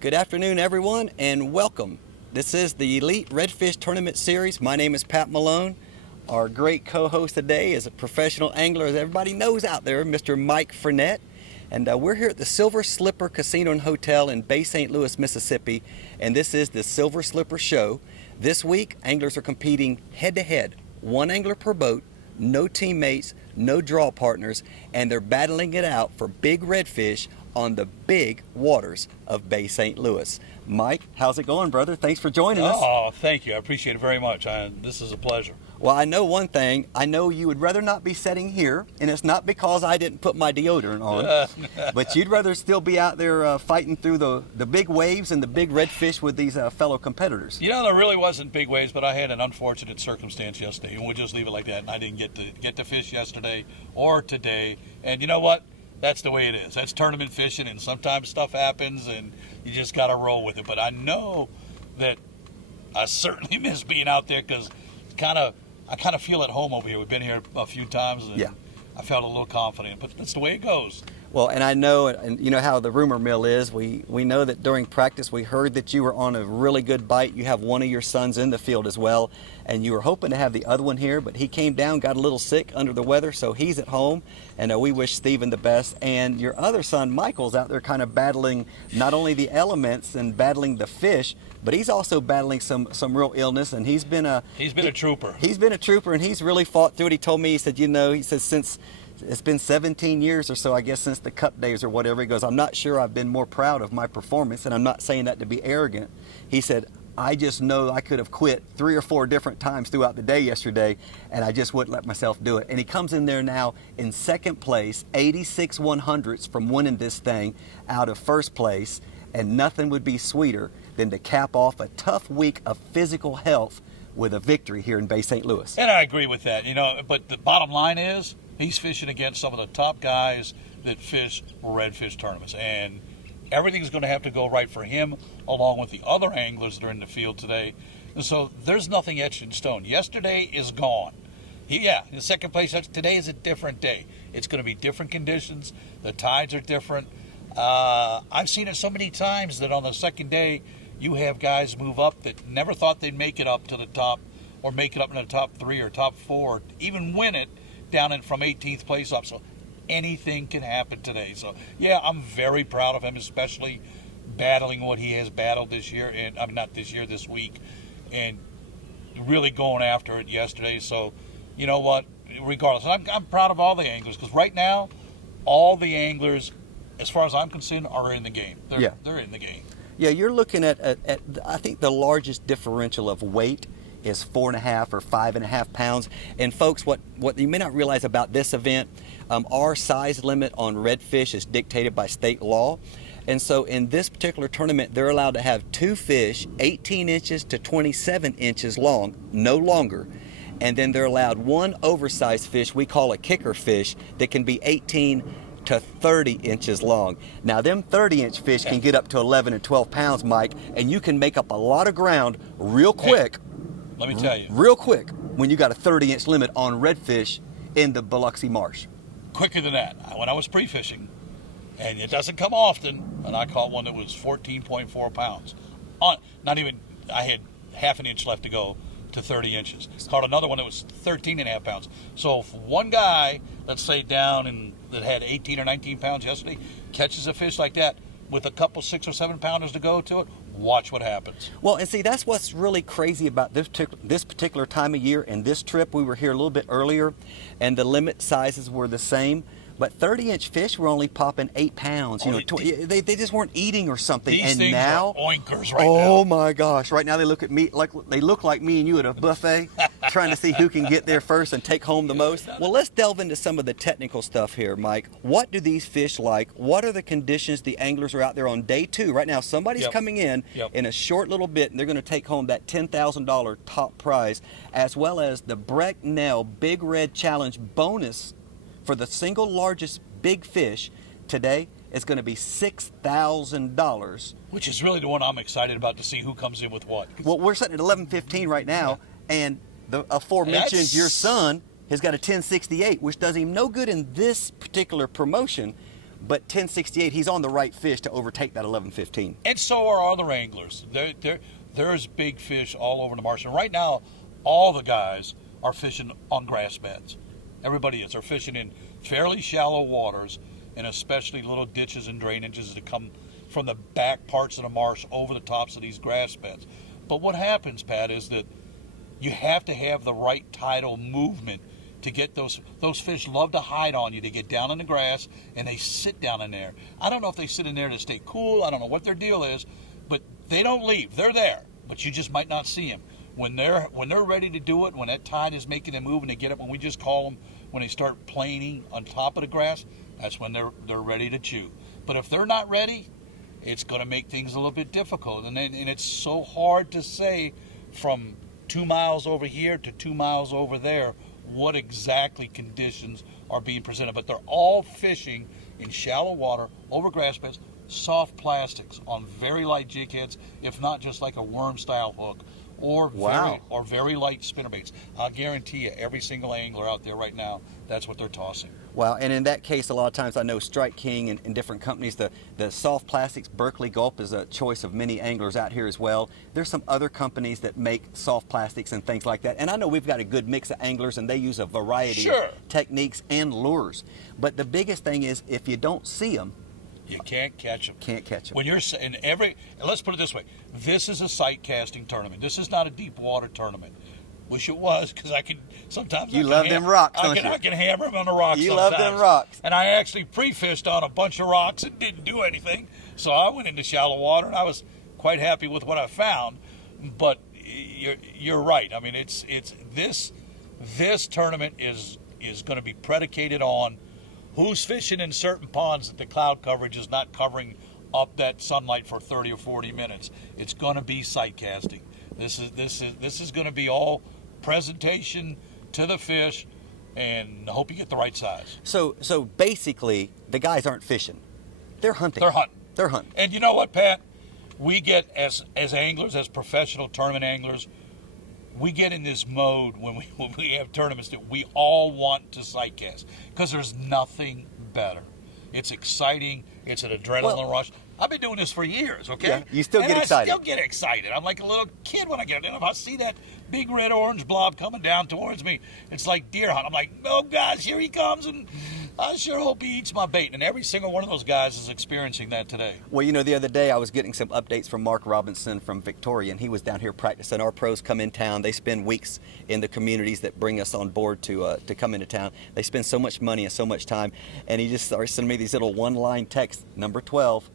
Good afternoon, everyone, and welcome. This is the Elite Redfish Tournament Series. My name is Pat Malone. Our great co-host today is a professional angler, as everybody knows out there, Mr. Mike Frenette. And we're here at the Silver Slipper Casino and Hotel in Bay St. Louis, Mississippi, and this is the Silver Slipper Show. This week, anglers are competing head-to-head, one angler per boat, no teammates, no draw partners, and they're battling it out for big redfish on the big waters of Bay St. Louis. Mike, how's it going, brother? Thanks for joining us. Oh, thank you. I appreciate it very much. This is a pleasure. Well, I know one thing. I know you would rather not be sitting here, and it's not because I didn't put my deodorant on, but you'd rather still be out there fighting through the big waves and the big redfish with these fellow competitors. You know, there really wasn't big waves, but I had an unfortunate circumstance yesterday, and we'll just leave it like that. And I didn't get to fish yesterday or today. And you know what? That's the way it is. That's tournament fishing, and sometimes stuff happens, and you just got to roll with it. But I know that I certainly miss being out there because I kind of feel at home over here. We've been here a few times, and yeah. I felt a little confident. But that's the way it goes. Well, and I know, and you know how the rumor mill is, we know that during practice we heard that you were on a really good bite. You have one of your sons in the field as well, and you were hoping to have the other one here, but he came down, got a little sick under the weather, so he's at home, and we wish Steven the best. And your other son, Michael's out there kind of battling not only the elements and battling the fish, but he's also battling some real illness, and he's been a trooper. He's been a trooper, and he's really fought through it. He told me, he said, since it's been 17 years or so, I guess, since the Cup days or whatever. He goes, I'm not sure I've been more proud of my performance, and I'm not saying that to be arrogant. He said, I just know I could have quit 3 or 4 different times throughout the day yesterday, and I just wouldn't let myself do it. And he comes in there now in second place, 86 100ths from winning this thing out of first place, and nothing would be sweeter than to cap off a tough week of physical health with a victory here in Bay St. Louis. And I agree with that, but the bottom line is, he's fishing against some of the top guys that fish redfish tournaments, and everything's going to have to go right for him along with the other anglers that are in the field today. And so there's nothing etched in stone. Yesterday is gone. In second place, today is a different day. It's going to be different conditions. The tides are different. I've seen it so many times that on the second day, you have guys move up that never thought they'd make it up to the top or make it up in the top 3 or top 4, even win it down in from 18th place up. So anything can happen today. So yeah, I'm very proud of him, especially battling what he has battled this year, and this week, and really going after it yesterday. So you know what, regardless, I'm proud of all the anglers, because right now all the anglers, as far as I'm concerned, are in the game. They're in the game. Yeah, you're looking at I think the largest differential of weight is 4.5 or 5.5 pounds. And folks, what you may not realize about this event, our size limit on redfish is dictated by state law. And so in this particular tournament, they're allowed to have 2 fish 18 inches to 27 inches long, no longer. And then they're allowed 1 oversized fish we call a kicker fish that can be 18 to 30 inches long. Now, them 30-inch fish can get up to 11 and 12 pounds, Mike, and you can make up a lot of ground real quick. Let me tell you. Real quick, when you got a 30-inch limit on redfish in the Biloxi Marsh. Quicker than that. When I was pre-fishing, and it doesn't come often, and I caught one that was 14.4 pounds. I had half an inch left to go to 30 inches. Caught another one that was 13.5 pounds. So if one guy, let's say that had 18 or 19 pounds yesterday, catches a fish like that with a couple 6 or 7 pounders to go to it, watch what happens. Well, and see, that's what's really crazy about this particular time of year. And this trip, we were here a little bit earlier, and the limit sizes were the same. But 30-inch fish were only popping 8 pounds. They just weren't eating or something. These and things now, are oinkers right now. Oh my gosh! Right now they look at me like me and you at a buffet, trying to see who can get there first and take home the most. Well, let's delve into some of the technical stuff here, Mike. What do these fish like? What are the conditions the anglers are out there on day 2? Right now, somebody's coming in a short little bit, and they're going to take home that $10,000 top prize, as well as the Brecknell Big Red Challenge bonus. For the single largest big fish today, it's going to be $6,000. Which is really the one I'm excited about, to see who comes in with what. Well, we're sitting at 11:15 right now, and the aforementioned your son has got a 1068, which does him no good in this particular promotion. But 1068, he's on the right fish to overtake that 1115. And so are other anglers. There's big fish all over the marsh. And right now, all the guys are fishing on grass beds. Everybody is. They're fishing in fairly shallow waters, and especially little ditches and drainages that come from the back parts of the marsh over the tops of these grass beds. But what happens, Pat, is that you have to have the right tidal movement to get those fish love to hide on you. They get down in the grass and they sit down in there. I don't know if they sit in there to stay cool. I don't know what their deal is, but they don't leave. They're there, but you just might not see them. When they're ready to do it, when that tide is making them move and they get up, when we just call them, when they start planing on top of the grass, that's when they're ready to chew. But if they're not ready, it's going to make things a little bit difficult. And it's so hard to say from 2 miles over here to 2 miles over there what exactly conditions are being presented. But they're all fishing in shallow water, over grass beds, soft plastics on very light jig heads, if not just like a worm-style hook, or very light spinnerbaits. I'll guarantee you, every single angler out there right now, that's what they're tossing. Wow, and in that case, a lot of times I know Strike King and different companies, the soft plastics, Berkeley Gulp is a choice of many anglers out here as well. There's some other companies that make soft plastics and things like that. And I know we've got a good mix of anglers and they use a variety of techniques and lures. But the biggest thing is if you don't see them, you can't catch them. Can't catch them. When you're in let's put it this way. This is a sight casting tournament. This is not a deep water tournament. Wish it was, because I can sometimes. You love them rocks, don't you? I can hammer them on the rocks. You sometimes. love them rocks. And I actually pre-fished on a bunch of rocks and didn't do anything. So I went into shallow water and I was quite happy with what I found. But you're right. I mean, it's this tournament is going to be predicated on who's fishing in certain ponds that the cloud coverage is not covering up that sunlight for 30 or 40 minutes. It's going to be sight casting. This is going to be all presentation to the fish, and hope you get the right size. So basically, the guys aren't fishing; they're hunting. They're hunting. And you know what, Pat? We get as anglers, as professional tournament anglers, we get in this mode when we have tournaments that we all want to sight cast, because there's nothing better. It's exciting. It's an adrenaline rush. I've been doing this for years, okay? Yeah, you still get excited. I still get excited. I'm like a little kid when I get in. If I see that big red orange blob coming down towards me, it's like deer hunt. I'm like, oh gosh, here he comes, and I sure hope he eats my bait. And every single one of those guys is experiencing that today. Well, you know, the other day I was getting some updates from Mark Robinson from Victoria, and he was down here practicing. Our pros come in town. They spend weeks in the communities that bring us on board to come into town. They spend so much money and so much time, and he just started sending me these little one-line texts, number 12.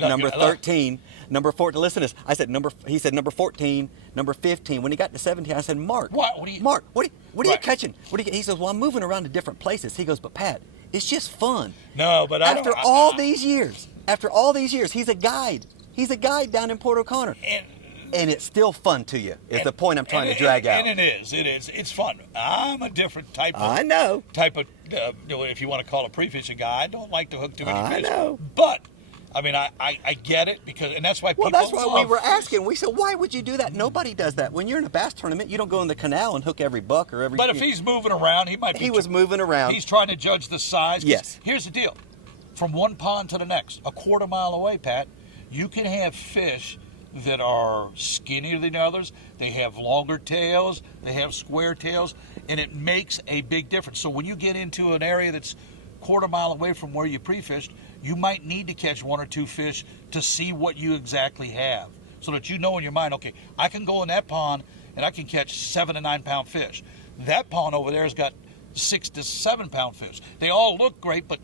Number 13, number 14. Listen to this. I said he said number 14, number 15. When he got to 17, I said, Mark, what are you catching? He says, well, I'm moving around to different places. He goes, but Pat, it's just fun. No, but after all these years, he's a guide. He's a guide down in Port O'Connor. And it's still fun to you, is the point I'm trying to drag out. And it is. It's fun. I'm a different type of... I know. Type of, if you want to call a pre-fishing guy, I don't like to hook too many fish. I know. But... I mean, I get it, and that's why people Well, that's why we were asking. We said, why would you do that? Nobody does that. When you're in a bass tournament, you don't go in the canal and hook every buck or every... But if he's moving around, he might be... He was moving around. He's trying to judge the size. Yes. Here's the deal. From one pond to the next, a quarter mile away, Pat, you can have fish that are skinnier than others. They have longer tails. They have square tails. And it makes a big difference. So when you get into an area that's quarter mile away from where you pre-fished, you might need to catch one or two fish to see what you exactly have, so that you know in your mind, okay, I can go in that pond and I can catch 7 to 9 pound fish. That pond over there has got 6 to 7 pound fish. They all look great, but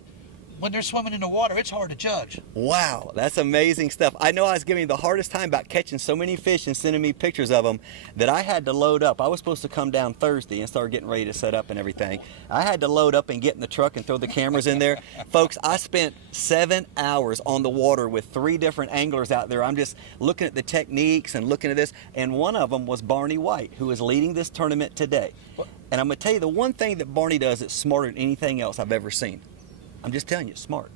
when they're swimming in the water, it's hard to judge. Wow, that's amazing stuff. I know I was giving you the hardest time about catching so many fish and sending me pictures of them that I had to load up. I was supposed to come down Thursday and start getting ready to set up and everything. I had to load up and get in the truck and throw the cameras in there. Folks, I spent 7 hours on the water with 3 different anglers out there. I'm just looking at the techniques and looking at this. And one of them was Barney White, who is leading this tournament today. And I'm going to tell you the one thing that Barney does that's smarter than anything else I've ever seen. I'm just telling you, smart,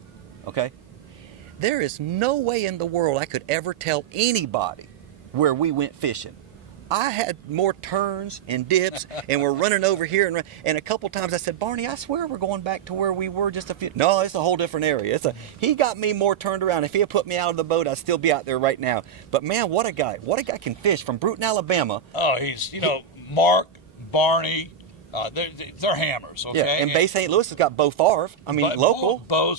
okay? There is no way in the world I could ever tell anybody where we went fishing. I had more turns and dips, and we're running over here, and a couple times I said, Barney, I swear we're going back to where we were just a few. No, it's a whole different area. He got me more turned around. If he had put me out of the boat, I'd still be out there right now. But man, what a guy! What a guy can fish from Bruton, Alabama. Oh, he's Mark, Barney. They're hammers. Okay. Yeah, and Bay St. Louis has got Bo Favre. I mean, local. Bo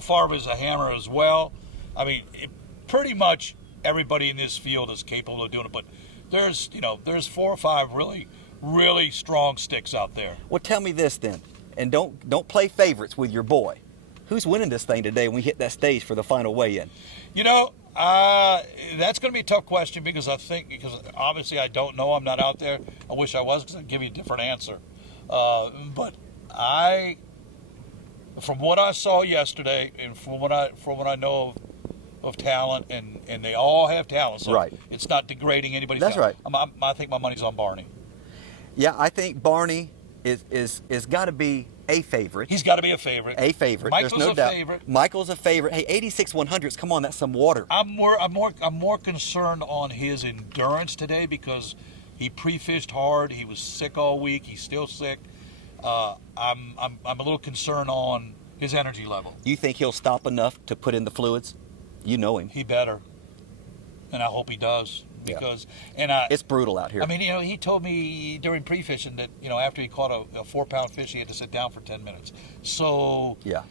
Favre is a hammer as well. I mean, pretty much everybody in this field is capable of doing it, but there's 4 or 5 really, really strong sticks out there. Well, tell me this then, and don't play favorites with your boy. Who's winning this thing today when we hit that stage for the final weigh-in? That's going to be a tough question because obviously I don't know. I'm not out there. I wish I was because I'd give you a different answer. But from what I saw yesterday and from what I know of talent, and they all have talent, so right. It's not degrading anybody's That's talent. right. I think my money's on Barney. Yeah, I think Barney is got to be a favorite. He's got to be a favorite. A favorite. Michael's There's no a doubt. favorite. Michael's a favorite. Hey, 86 100s. Come on, that's some water. I'm more concerned on his endurance today because he pre-fished hard. He was sick all week. He's still sick. I'm a little concerned on his energy level. You think he'll stop enough to put in the fluids? You know him. He better, and I hope he does because it's brutal out here. I mean, he told me during pre-fishing that after he caught a 4-pound fish, he had to sit down for 10 minutes. So yeah,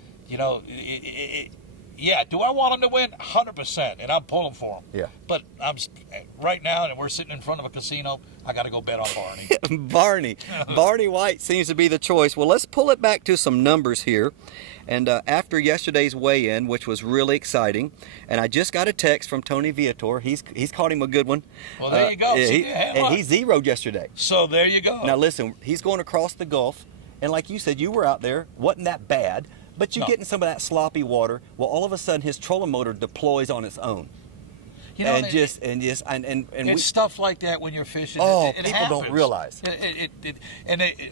do I want him to win? 100%, and I'm pulling for him. Yeah. But right now, and we're sitting in front of a casino. I got to go bet on Barney. Barney White seems to be the choice. Well, let's pull it back to some numbers here. And after yesterday's weigh-in, which was really exciting, and I just got a text from Tony Viator. He's caught him a good one. Well, there you go. And he zeroed yesterday. So there you go. Now listen, he's going across the Gulf, and like you said, you were out there. Wasn't that bad? But you're getting some of that sloppy water. Well, all of a sudden, his trolling motor deploys on its own. It's stuff like that when you're fishing. It people happens. Don't realize.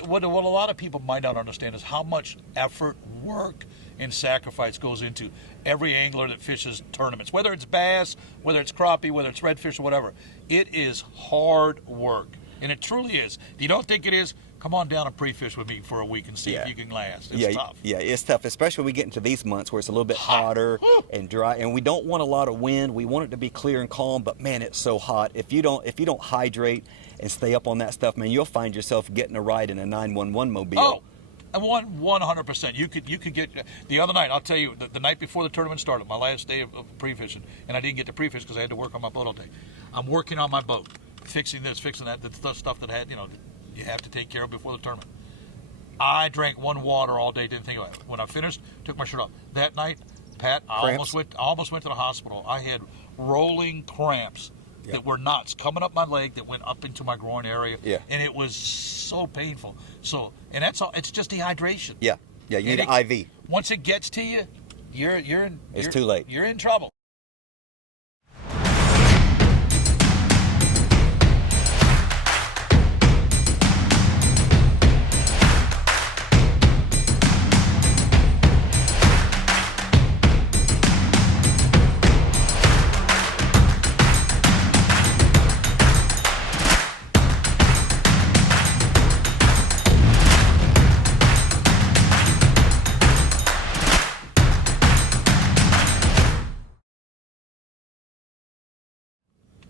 What a lot of people might not understand is how much effort, work, and sacrifice goes into every angler that fishes tournaments. Whether it's bass, whether it's crappie, whether it's redfish, or whatever, it is hard work, and it truly is. If you don't think it is, come on down and pre-fish with me for a week and see if you can last. It's tough. Yeah, it's tough, especially when we get into these months where it's a little bit hotter and dry, and we don't want a lot of wind. We want it to be clear and calm, but man, it's so hot. If you don't hydrate and stay up on that stuff, man, you'll find yourself getting a ride in a 911 mobile. Oh, 100%. You could get the other night. I'll tell you, the night before the tournament started, my last day of pre-fishing, and I didn't get to pre-fish because I had to work on my boat all day. I'm working on my boat, fixing this, fixing that, the stuff that had you have to take care of before the tournament. I drank one water all day, didn't think about it. When I finished, took my shirt off. That night, Pat, I almost went to the hospital. I had rolling cramps that were knots coming up my leg that went up into my groin area, and it was so painful. So, and that's all. It's just dehydration. Yeah, you need an IV. Once it gets to you, it's too late. You're in trouble.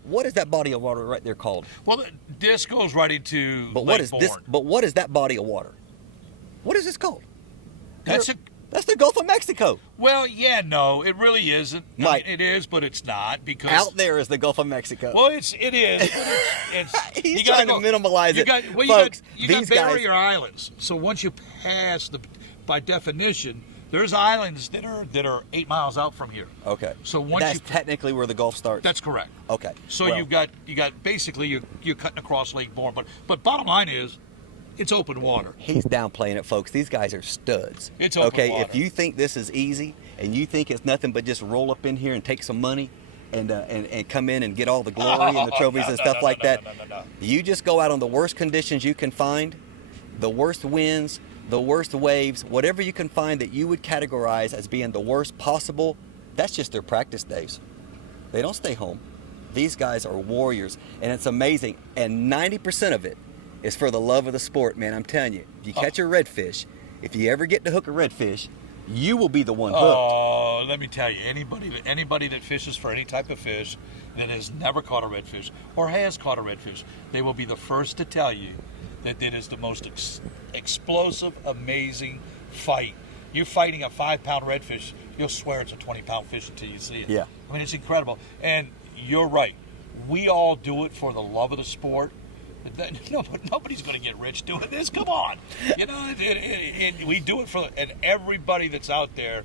What is that body of water right there called? Well, this goes right into But Lake what is Bourne. this? But what is that body of water? What is this called? That's the Gulf of Mexico. Well, no, it really isn't. Mike, I mean, it is, but it's not because out there is the Gulf of Mexico. Well, it is. But He's trying to minimize it. Folks, you got barrier islands. So once you pass by definition, there's islands that are 8 miles out from here. Okay. So once that's technically where the Gulf starts. That's correct. Okay. So you got basically you're cutting across Lake Bourne, but bottom line is, it's open water. He's downplaying it, folks. These guys are studs. It's open water. If you think this is easy and you think it's nothing but just roll up in here and take some money and come in and get all the glory and the trophies and stuff like that, you just go out on the worst conditions you can find, the worst winds, the worst waves, whatever you can find that you would categorize as being the worst possible. That's just their practice days. They don't stay home. These guys are warriors, and it's amazing. And 90% of it is for the love of the sport, man. I'm telling you, if you catch a redfish, if you ever get to hook a redfish, you will be the one hooked. Oh, let me tell you, anybody that fishes for any type of fish that has never caught a redfish or has caught a redfish, they will be the first to tell you that it is the most explosive, amazing fight. You're fighting a 5-pound redfish, you'll swear it's a 20-pound fish until you see it. Yeah. I mean, it's incredible. And you're right. We all do it for the love of the sport. Nobody's going to get rich doing this. Come on. You know, and we do it and everybody that's out there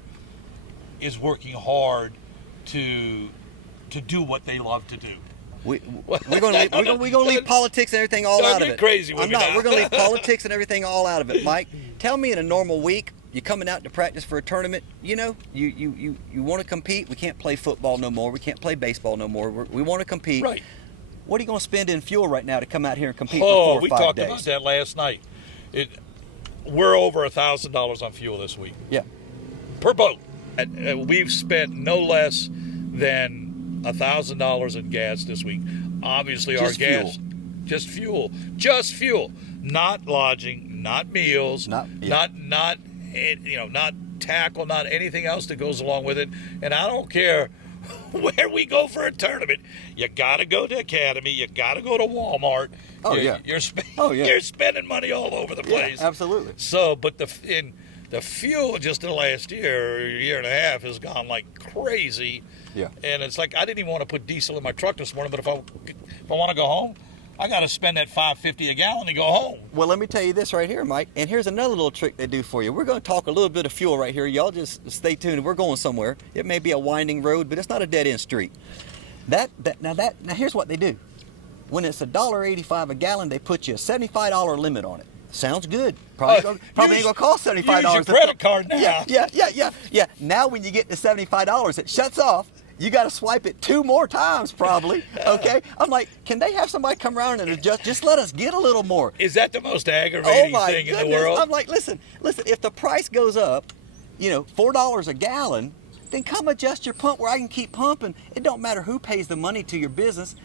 is working hard to do what they love to do. We're going to leave politics and everything all out of it. Crazy with I'm me not. now. We're going to leave politics and everything all out of it. Mike, tell me in a normal week, you're coming out to practice for a tournament, you know, you want to compete. We can't play football no more. We can't play baseball no more. We want to compete. Right. What are you going to spend in fuel right now to come out here and compete for 4 or 5 days? We talked about that last night. We're over $1,000 on fuel this week. Yeah. Per boat. We've spent no less than $1,000 in gas this week. Obviously, Just our gas, fuel. just fuel, not lodging, not meals, not tackle, not anything else that goes along with it. And I don't care where we go for a tournament. You got to go to Academy. You got to go to Walmart. You're spending money all over the place. Yeah, absolutely. So, but the fuel just in the last year and a half has gone like crazy. Yeah. And it's like I didn't even want to put diesel in my truck this morning, but if I want to go home, I got to spend that $5.50 a gallon to go home. Well, let me tell you this right here, Mike. And here's another little trick they do for you. We're going to talk a little bit of fuel right here. Y'all just stay tuned. We're going somewhere. It may be a winding road, but it's not a dead-end street. Now here's what they do. When it's $1.85 a gallon, they put you a $75 limit on it. Sounds good. Probably ain't going to cost $75. Use your credit card now. Yeah. Now when you get to $75, it shuts off. You got to swipe it 2 more times probably, okay? I'm like, can they have somebody come around and adjust? Just let us get a little more. Is that the most aggravating thing in the world? I'm like, listen, if the price goes up, $4 a gallon, then come adjust your pump where I can keep pumping. It don't matter who pays the money to your business.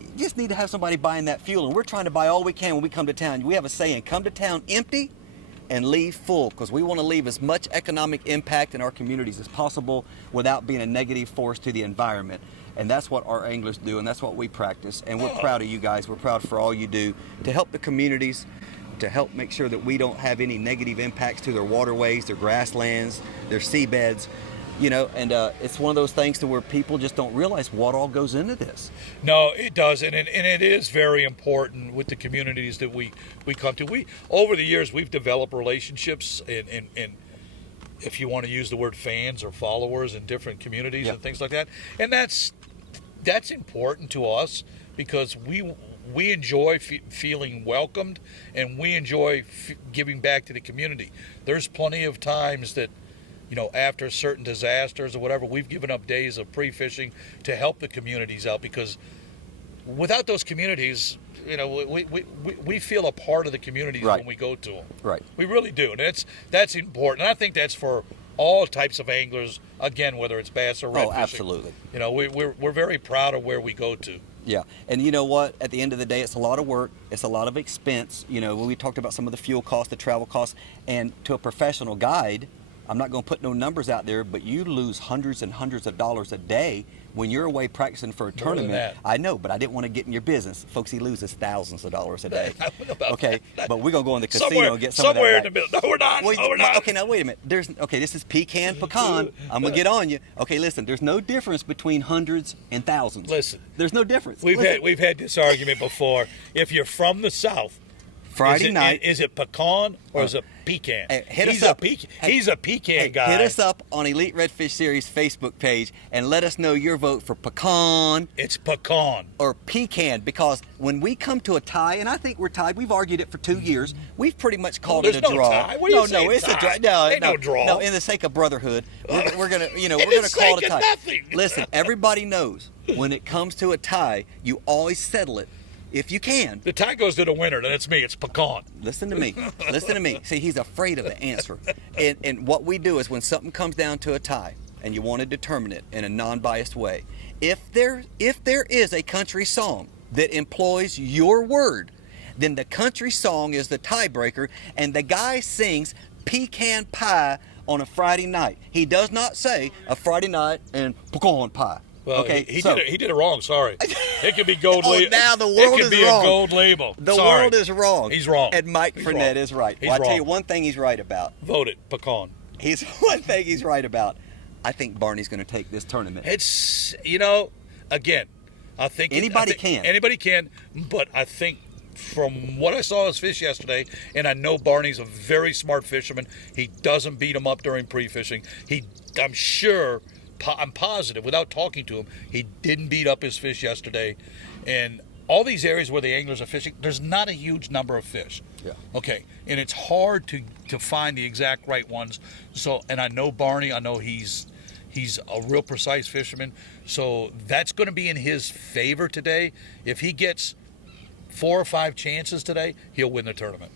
You just need to have somebody buying that fuel, and we're trying to buy all we can when we come to town. We have a saying, come to town empty and leave full, because we want to leave as much economic impact in our communities as possible without being a negative force to the environment. And that's what our anglers do, and that's what we practice. And we're proud of you guys. We're proud for all you do to help the communities, to help make sure that we don't have any negative impacts to their waterways, their grasslands, their seabeds. And it's one of those things to where people just don't realize what all goes into this. No, it does, and it is very important with the communities that we come to. Over the years, we've developed relationships, and if you want to use the word fans or followers in different communities and things like that, and that's important to us because we enjoy feeling welcomed, and we enjoy giving back to the community. There's plenty of times that, after certain disasters or whatever, we've given up days of pre-fishing to help the communities out, because without those communities, we feel a part of the communities when we go to them. Right. We really do, and that's important. And I think that's for all types of anglers, again, whether it's bass or redfish. Oh, absolutely. We're very proud of where we go to. Yeah, and you know what? At the end of the day, it's a lot of work. It's a lot of expense. When we talked about some of the fuel costs, the travel costs, and to a professional guide, I'm not going to put no numbers out there, but you lose hundreds and hundreds of dollars a day when you're away practicing for a tournament. I know, but I didn't want to get in your business. Folks, he loses thousands of dollars a day. Okay, but we're going to go in the casino and get some of that somewhere back. in the middle. No, we're not. We're not. Okay, now wait a minute. This is pecan. I'm going to get on you. Okay, listen, there's no difference between hundreds and thousands. Listen. There's no difference. We've had this argument before. If you're from the South, Friday night. Is it pecan or is it pecan? He's a pecan guy. Hit us up on Elite Redfish Series Facebook page and let us know your vote for pecan. It's pecan. Or pecan, because when we come to a tie, and I think we're tied, we've argued it for 2 years, we've pretty much called it a draw. Tie. What are you saying, it's tie? a draw. No draw. No, in the sake of brotherhood, we're gonna call it a tie. Nothing. Listen, everybody knows when it comes to a tie, you always settle it if you can. The tie goes to the winner, then it's me. It's pecan. Listen to me. See, he's afraid of the answer. And what we do is when something comes down to a tie, and you want to determine it in a non-biased way. If there is a country song that employs your word, then the country song is the tiebreaker, and the guy sings pecan pie on a Friday night. He does not say a Friday night and pecan pie. Well, okay, he did it wrong. Sorry, it could be gold label. Now the world it could is be wrong. a gold label. The Sorry. world is wrong. He's wrong. And Mike Frenette is right. He's Well, I wrong. tell you one thing he's right about. Vote it, pecan. He's one thing he's right about. I think Barney's going to take this tournament. It's again, I think Anybody can. Anybody can, but I think from what I saw his fish yesterday, and I know Barney's a very smart fisherman. He doesn't beat him up during pre-fishing. I'm positive, without talking to him, he didn't beat up his fish yesterday. And all these areas where the anglers are fishing, there's not a huge number of fish. Yeah. Okay, and it's hard to find the exact right ones. So, and I know Barney, I know he's a real precise fisherman. So that's going to be in his favor today. If he gets 4 or 5 chances today, he'll win the tournament.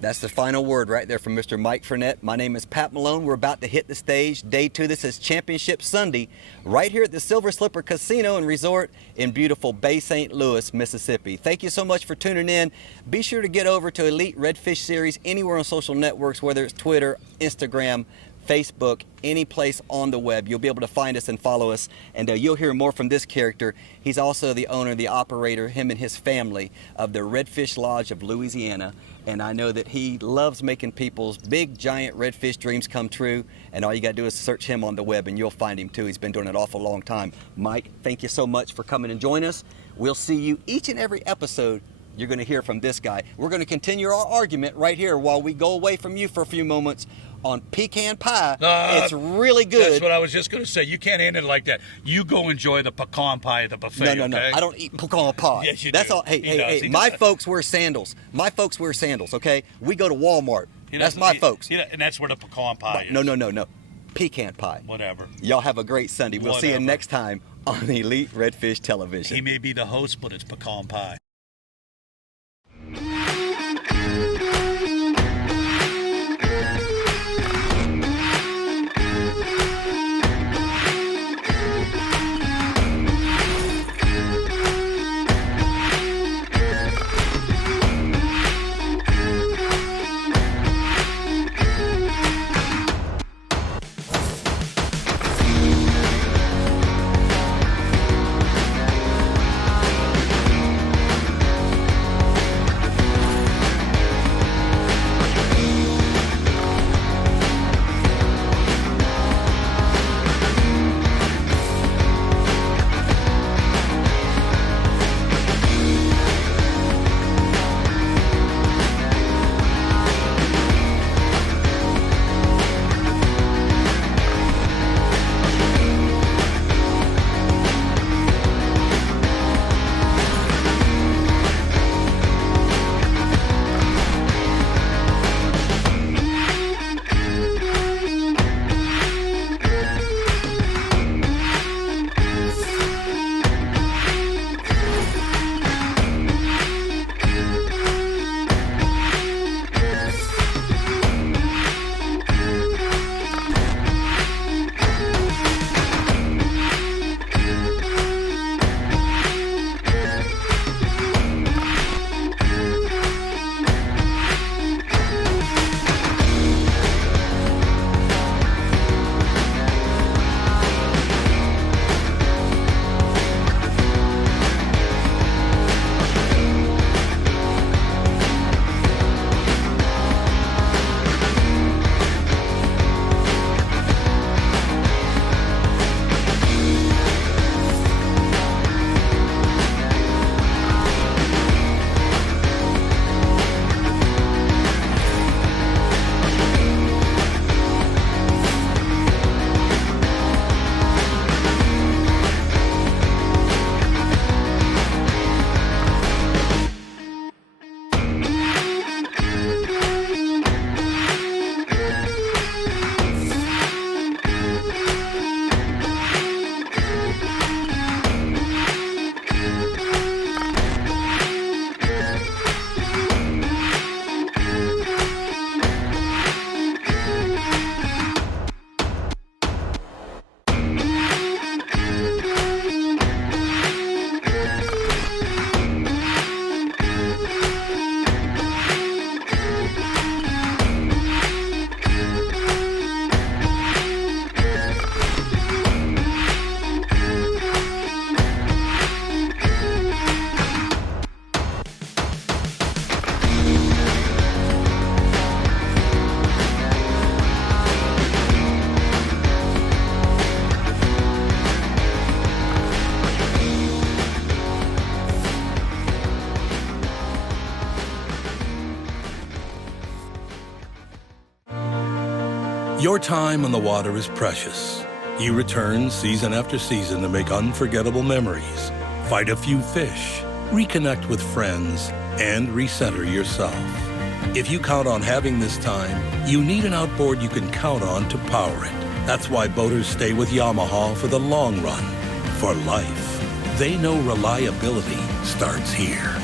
That's the final word right there from Mr. Mike Frenette. My name is Pat Malone. We're about to hit the stage. Day 2. This is Championship Sunday right here at the Silver Slipper Casino and Resort in beautiful Bay St. Louis, Mississippi. Thank you so much for tuning in. Be sure to get over to Elite Redfish Series anywhere on social networks, whether it's Twitter, Instagram, Facebook, any place on the web. You'll be able to find us and follow us, and you'll hear more from this character. He's also the owner, the operator, him and his family, of the Redfish Lodge of Louisiana, and I know that he loves making people's big, giant redfish dreams come true, and all you got to do is search him on the web, and you'll find him too. He's been doing it an awful long time. Mike, thank you so much for coming and joining us. We'll see you each and every episode. You're going to hear from this guy. We're going to continue our argument right here while we go away from you for a few moments on pecan pie. It's really good. That's what I was just going to say. You can't end it like that. You go enjoy the pecan pie at the buffet. No. Okay? I don't eat pecan pie. Yes, you That's do. all. Hey, He does. my folks wear sandals. Okay? We go to Walmart. That's my folks. And that's where the pecan pie is. No. Pecan pie. Whatever. Y'all have a great Sunday. We'll see you Whatever. next time on Elite Redfish Television. He may be the host, but it's pecan pie. Your time on the water is precious. You return season after season to make unforgettable memories, fight a few fish, reconnect with friends, and recenter yourself. If you count on having this time, you need an outboard you can count on to power it. That's why boaters stay with Yamaha for the long run, for life. They know reliability starts here.